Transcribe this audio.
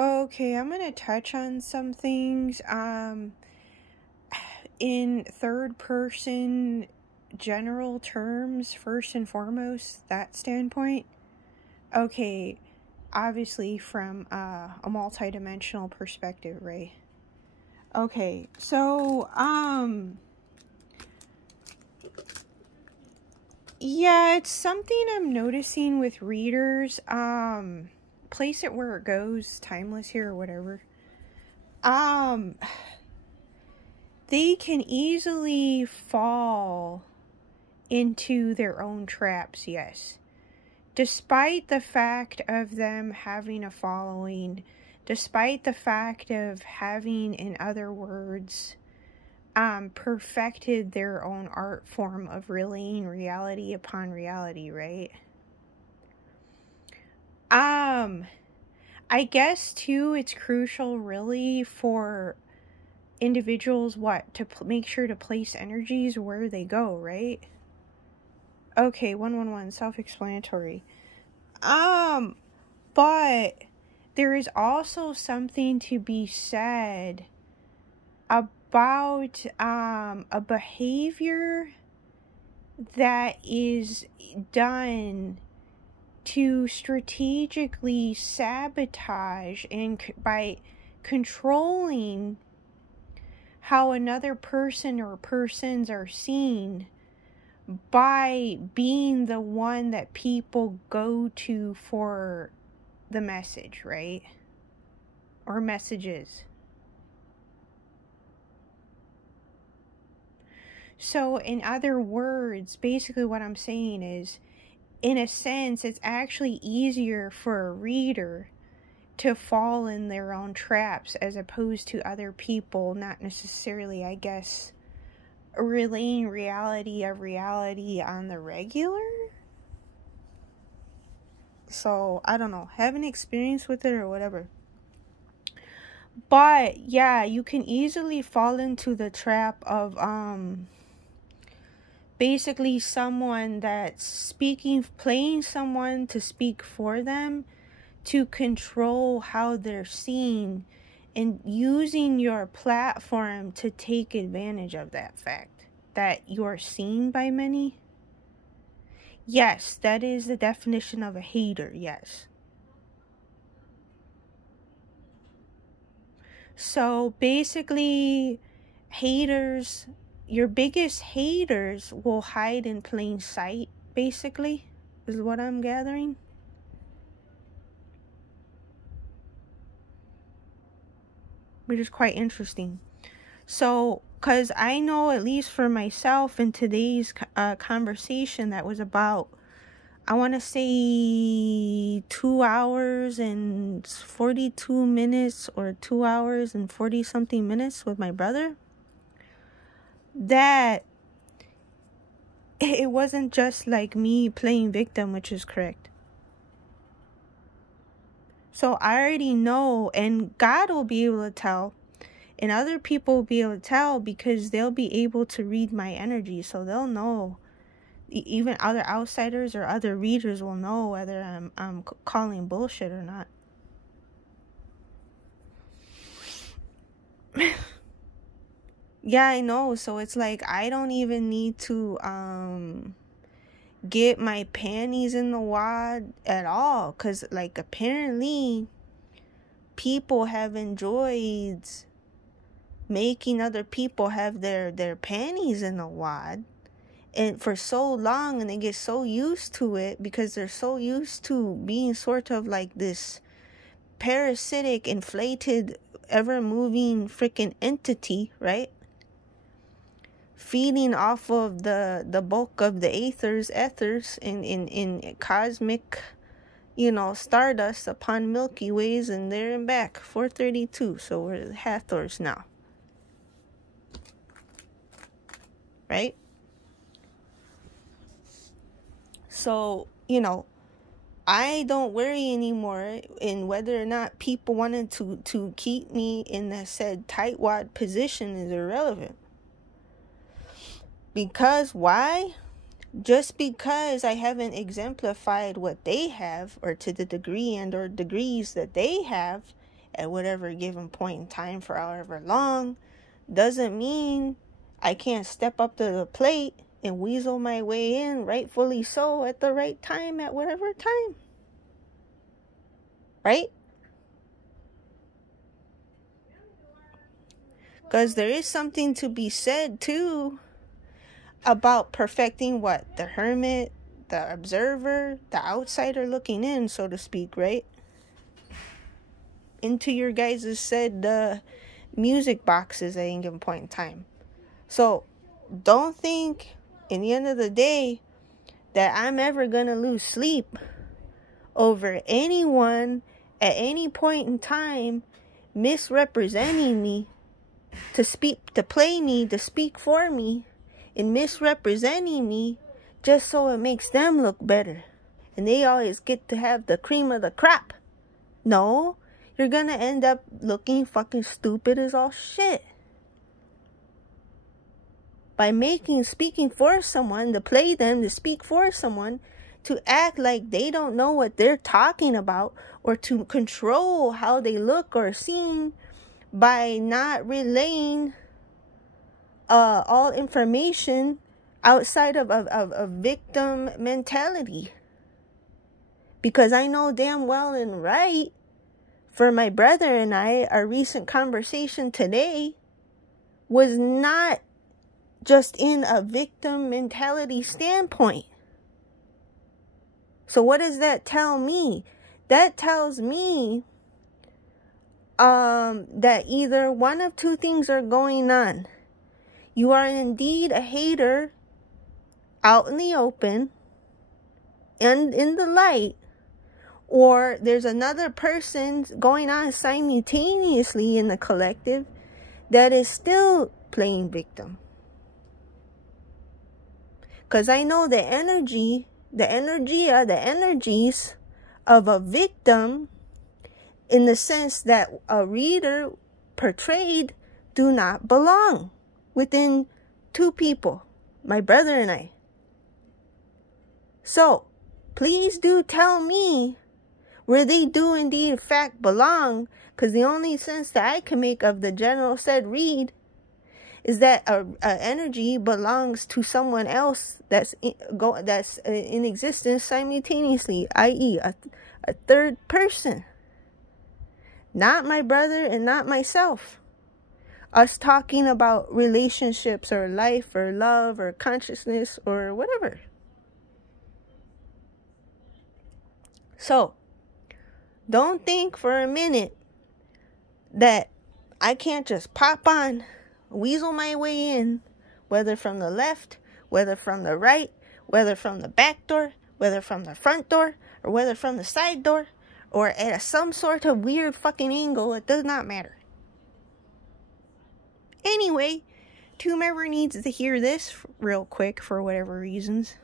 Okay, I'm gonna touch on some things. In third person general terms, first and foremost, that standpoint. Okay, obviously from a multidimensional perspective, right? Okay, so, yeah, it's something I'm noticing with readers. Place it where it goes, timeless here or whatever. They can easily fall into their own traps, yes. Despite the fact of them having a following, despite the fact of having, in other words, perfected their own art form of relaying reality upon reality, right? I guess, too, it's crucial, really, for individuals, to make sure to place energies where they go, right? Okay, 111, self-explanatory. But there is also something to be said about a behavior that is done to strategically sabotage and by controlling how another person or persons are seen by being the one that people go to for the message, right? Or messages. So, in other words, basically what I'm saying is, in a sense, it's actually easier for a reader to fall in their own traps as opposed to other people not necessarily, I guess, relaying reality on the regular. So, I don't know, haven't experienced with it or whatever. But, yeah, you can easily fall into the trap of, basically someone that's playing someone to speak for them, to control how they're seen, and using your platform to take advantage of that fact that you're seen by many. Yes, that is the definition of a hater, yes. So basically, haters, your biggest haters will hide in plain sight, basically, is what I'm gathering. Which is quite interesting. So, because I know, at least for myself, in today's conversation that was about, I want to say 2 hours and 42 minutes or 2 hours and 40 something minutes with my brother, that it wasn't just like me playing victim, which is correct. So I already know, and God will be able to tell, and other people will be able to tell, because they'll be able to read my energy. So they'll know, even other outsiders or other readers will know whether I'm calling bullshit or not. Yeah, I know. So it's like, I don't even need to get my panties in the wad at all, because like apparently people have enjoyed making other people have their panties in the wad, and for so long, and they get so used to it because they're so used to being sort of like this parasitic, inflated, ever moving freaking entity, right? Feeding off of the bulk of the ethers in cosmic, stardust upon Milky Ways, and there and back, 432. So we're the Hathors now, right? So, I don't worry anymore in whether or not people wanted to keep me in the said tightwad position is irrelevant. Because why? Just because I haven't exemplified what they have, or to the degree and or degrees that they have, at whatever given point in time for however long doesn't mean I can't step up to the plate and weasel my way in, rightfully so, at the right time, at whatever time. Right? Because there is something to be said, too, about perfecting what? The hermit, the observer, the outsider looking in, so to speak, right? Into your guys' said music boxes at any given point in time. So, don't think, in the end of the day, that I'm ever going to lose sleep over anyone at any point in time misrepresenting me to play me, to speak for me, and misrepresenting me just so it makes them look better. And they always get to have the cream of the crop. No, you're gonna end up looking fucking stupid as all shit. By speaking for someone, to play them, to speak for someone, to act like they don't know what they're talking about, or to control how they look or seem by not relaying all information outside of victim mentality. Because I know damn well and right, for my brother and I, our recent conversation today was not just in a victim mentality standpoint. So what does that tell me? That tells me that either one of two things are going on. You are indeed a hater out in the open and in the light, or there's another person going on simultaneously in the collective that is still playing victim. Because I know the energies of a victim, in the sense that a reader portrayed, do not belong within two people, my brother and I. So, please do tell me where they do indeed in fact belong, because the only sense that I can make of the general said read is that a energy belongs to someone else that's in existence simultaneously, i.e. a third person. Not my brother and not myself. Us talking about relationships or life or love or consciousness or whatever. So, don't think for a minute that I can't just pop on, weasel my way in, whether from the left, whether from the right, whether from the back door, whether from the front door, or whether from the side door, or at some sort of weird fucking angle. It does not matter. Anyway, to whomever needs to hear this real quick for whatever reasons,